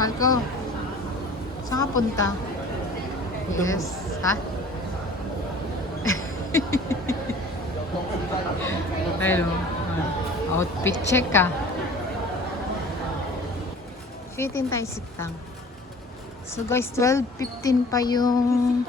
Marco, saan ka punta? Yes, ha? Ayun, outfit check ka. Fitin tayo siktang. So guys, 12:15 pa yung...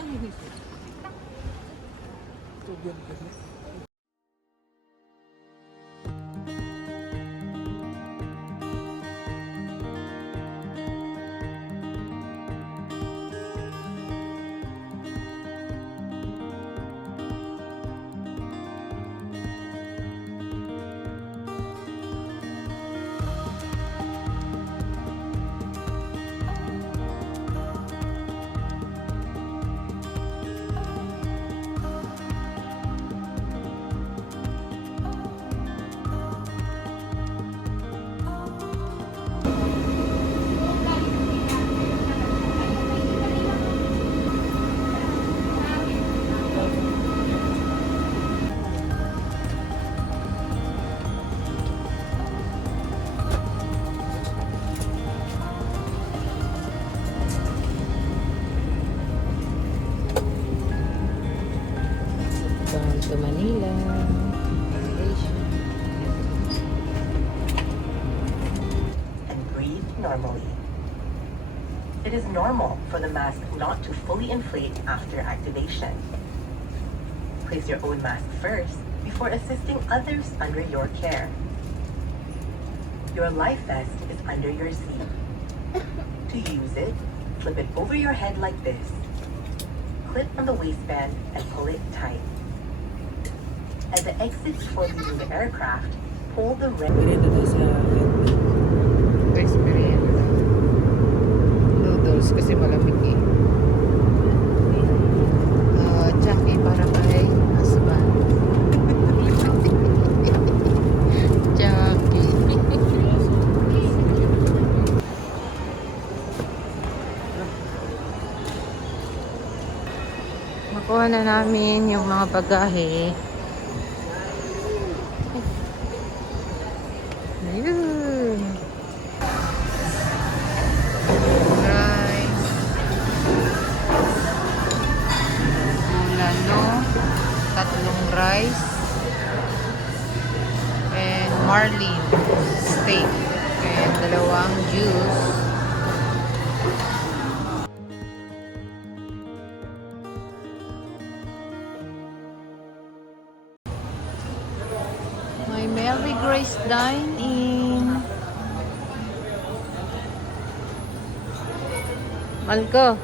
Bound to Manila. And breathe normally. It is normal for the mask not to fully inflate after activation. Place your own mask first before assisting others under your care. Your life vest is under your seat. To use it, flip it over your head like this. Clip on the waistband and pull it tight. At the exit before leaving the aircraft, pull the red. Experience. Noodles kasi malamig eh. Jackie para kay husband. Jackie. Makuha na namin yung mga bagahe. Ayun. Rice. Bulalo. Tatlong rice. And marlin steak. And dalawang juice. My Mary Grace Dine-In. Malko.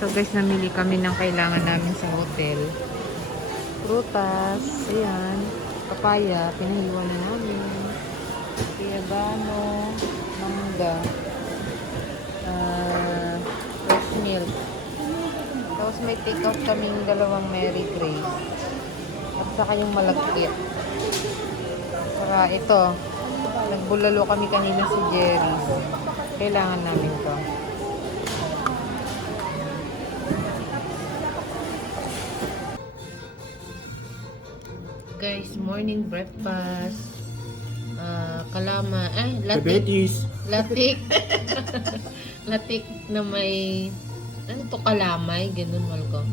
So guys, namili kami ng kailangan namin sa hotel. Prutas, ayan. Papaya, pinahiwa na namin. Piagano, mangga. Fresh milk. Tapos may take out kaming dalawang Mary Grace. At saka yung malagkit. Saka ito. Nagbulalo kami kanina si Jerry. Kailangan namin to. Guys, morning breakfast. Kalama, latik. Latik. Latik na may, ano to, kalamay, ganun malko.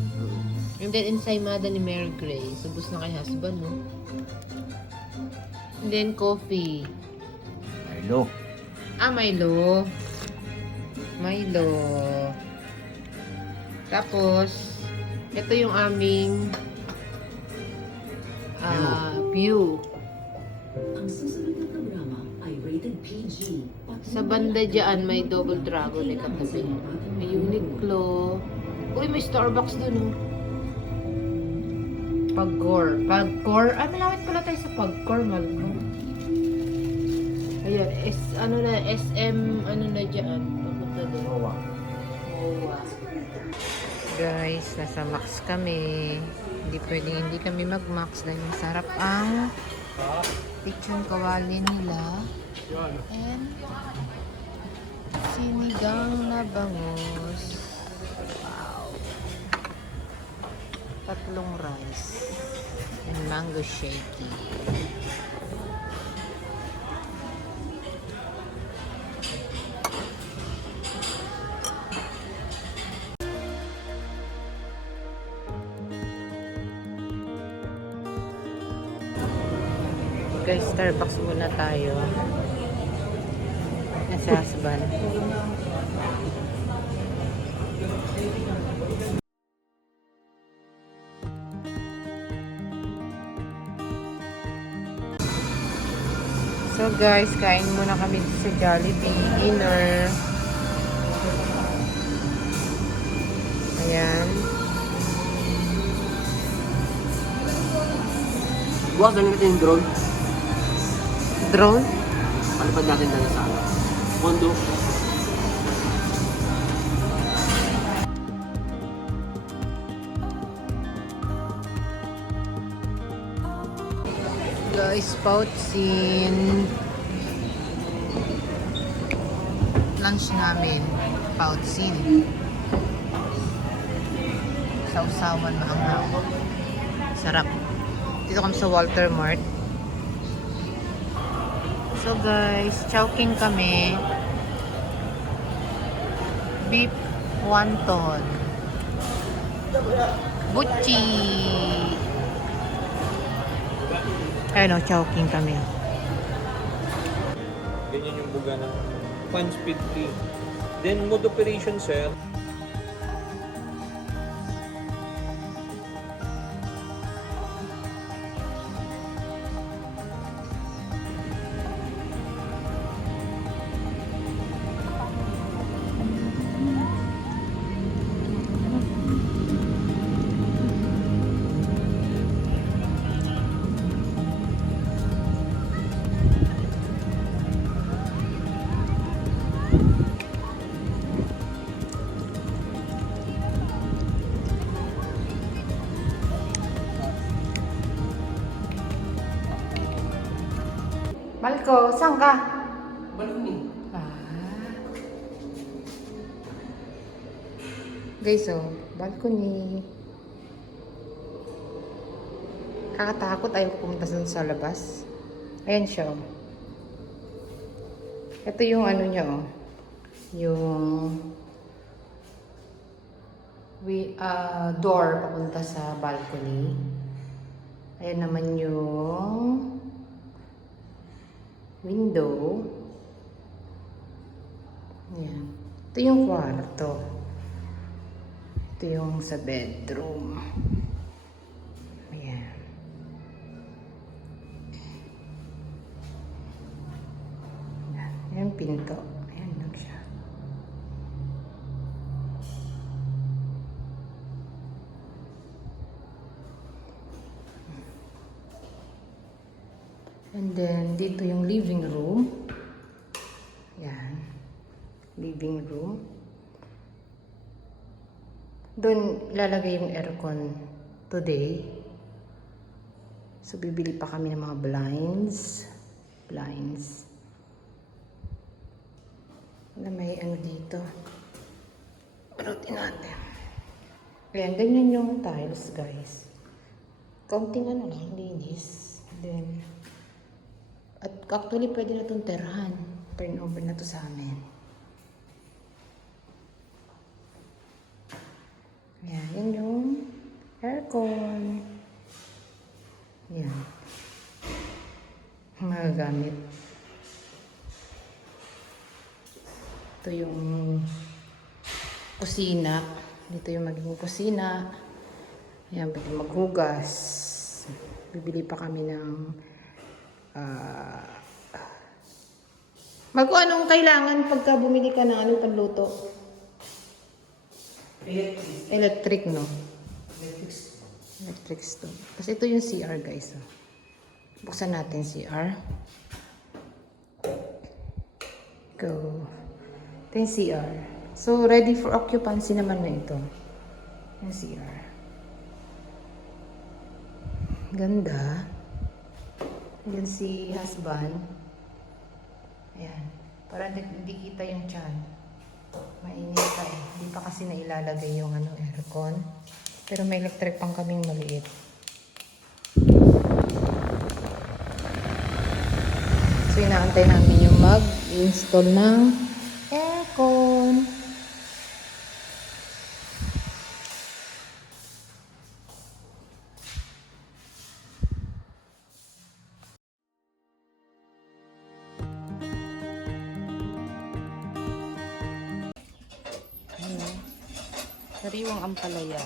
And then, ensaymada ni Mary Grace. Subos na kay husband, no? And then, coffee. Milo. Milo. Milo. Tapos, ito yung aming view. Ang susunod na programa ay rated PG. Sa banda dyan, may Double Dragon na katabi. May Uniqlo. Uy, may Starbucks dun, oh. Pagcor. Pagcor. Malapit pala tayo sa Pagcor, Malco. Ayan, SM, ano na dyan. Papunta doon. Mowa. Mowa. Guys, nasa Max kami. Hindi pwedeng hindi kami mag-Max dahil masarap ang lechon kawali nila. And sinigang na bangus. Wow. 3 rice. And mango shaky. Guys, Starbucks muna tayo. Nasa husband. So guys, kain muna kami sa Jollibee dinner. Ayan. Buwag na natin yung drone. Drone? Palipad natin na sa condo. Guys, pautsin. Lunch namin. Pautsin. Sausawan maanghang. Sarap. Dito kami sa Walter Mart. So guys, chowking kami. Beef wonton. Butchi. Ayun o, chowking kami. Ganyan yung buga ng punch speed tea. Then mode operation, sir. Balko, saan ka? Balcony. Guys, oh, balcony. Kakatakot, ayaw ko pumunta sa labas. Ayan siya, oh. Ito yung ano niya, oh. Yung door papunta sa balcony. Ayan naman yung window. Ayan. Ito yung kwarto. Ito yung sa bedroom. Ayan. Ayan. Ayan pinto. Ayan lang siya. And then, dito yung living room. Yan. Living room. Doon ilalagay yung aircon today. So, bibili pa kami ng mga blinds. Blinds. Wala, may ano dito. Palutin natin. Ayan, ganyan yung tiles, guys. Kaunting ano lang, linis. Then, at actually, pwede na itong tirahan. Turn over na to sa amin. Ayan, yan yung aircon. Ayan. Mga gamit. Ito yung kusina. Dito yung magiging kusina. Ayan, pwede maghugas. Bibili pa kami ng anong kailangan pagka bumili ka ng anong panluto? Electric, no? Electric stove. Tapos ito yung CR, guys. Oh. Buksan natin CR. Go. Ito yung CR. So, ready for occupancy naman na ito. Yung CR. Ganda. Yan si husband. Ayan. Para hindi kita yung tiyan. Mainit pa eh. Hindi pa kasi nailalagay yung aircon. Pero may electric pang kaming maliit. So inaantay namin yung mag-install ng aircon. Sariwang ampalaya.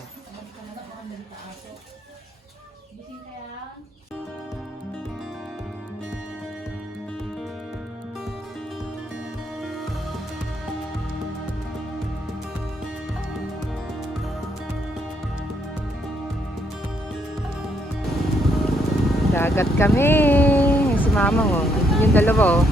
Dagat kami. Si mama mo. Yung dalawa oh.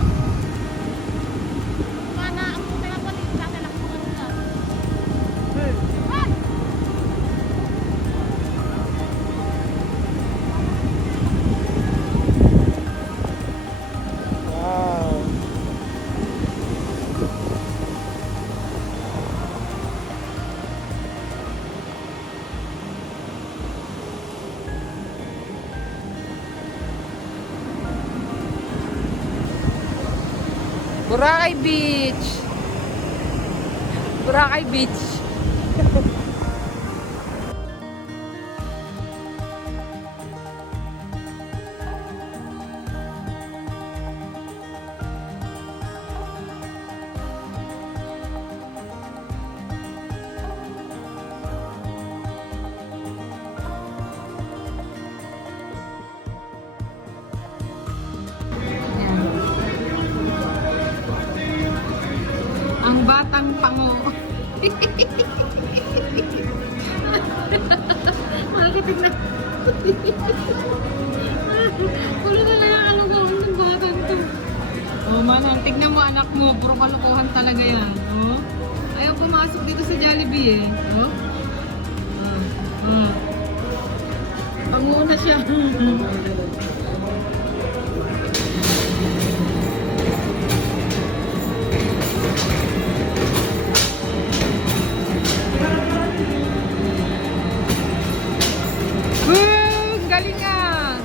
Wow. Boracay Beach. Boracay Beach. Ang batang pango. Malapit na. Wala na lang ang alugawan ng batang to. Oh, manang, tignan mo anak mo. Puro kalukuhan talaga yan. Oh. Ayaw pumasok dito sa Jollibee eh. Oh. Pango na siya. Galing ah!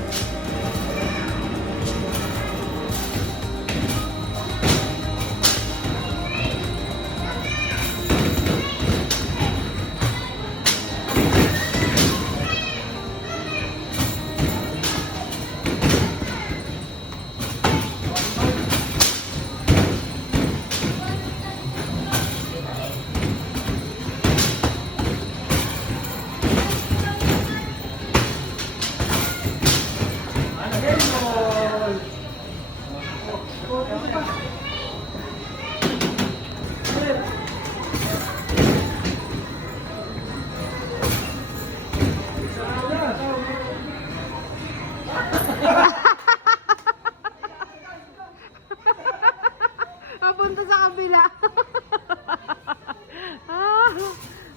Papunta sa kabila.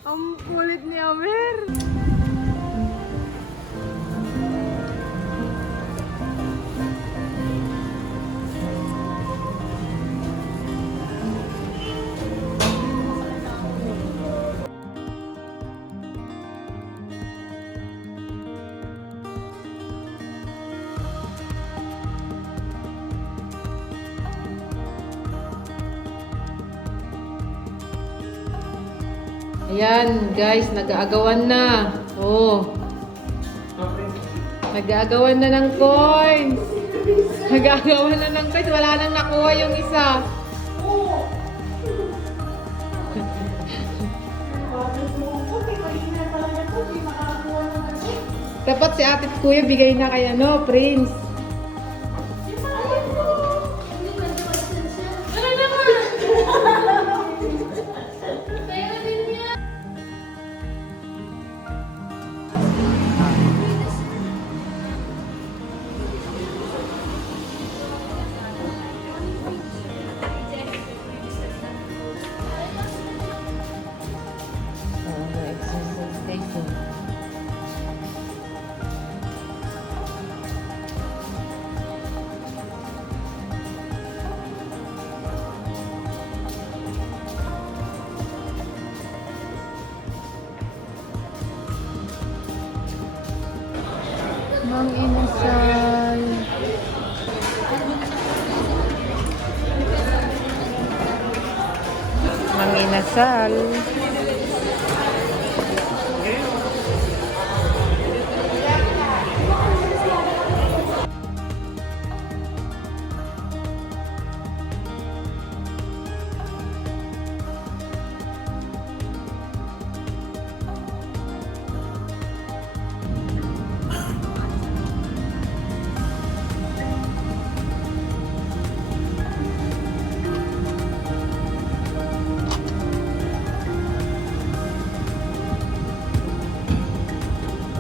Ang kulit ni Amer. Ayan, guys, nag-aagawan na. Oh. Nag-aagawan na ng coins. Nag-aagawan na ng coins. Wala nang nakuha yung isa. Dapat si ate at kuya bigay na kay Prince. Mang inasal. Mang inasal.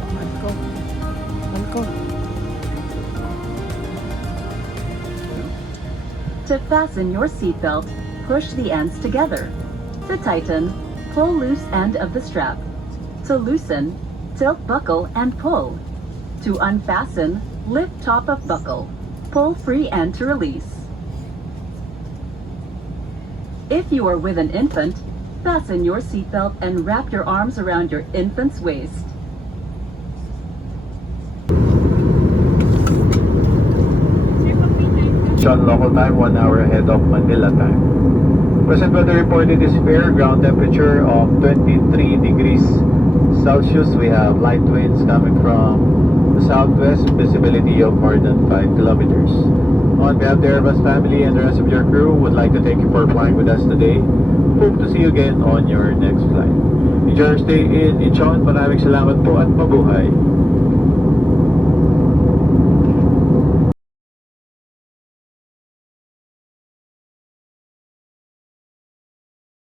Manko. Manko. To fasten your seatbelt, push the ends together. To tighten, pull loose end of the strap. To loosen, tilt buckle and pull. To unfasten, lift top of buckle. Pull free end to release. If you are with an infant, fasten your seatbelt and wrap your arms around your infant's waist. On local time, 1 hour ahead of Manila time. Present weather reported is fair, ground temperature of 23 degrees Celsius. We have light winds coming from the southwest, visibility of more than 5 kilometers. On behalf of the Airbus family and the rest of your crew, would like to thank you for flying with us today. Hope to see you again on your next flight. Enjoy your stay in Incheon. Maraming salamat po at mabuhay.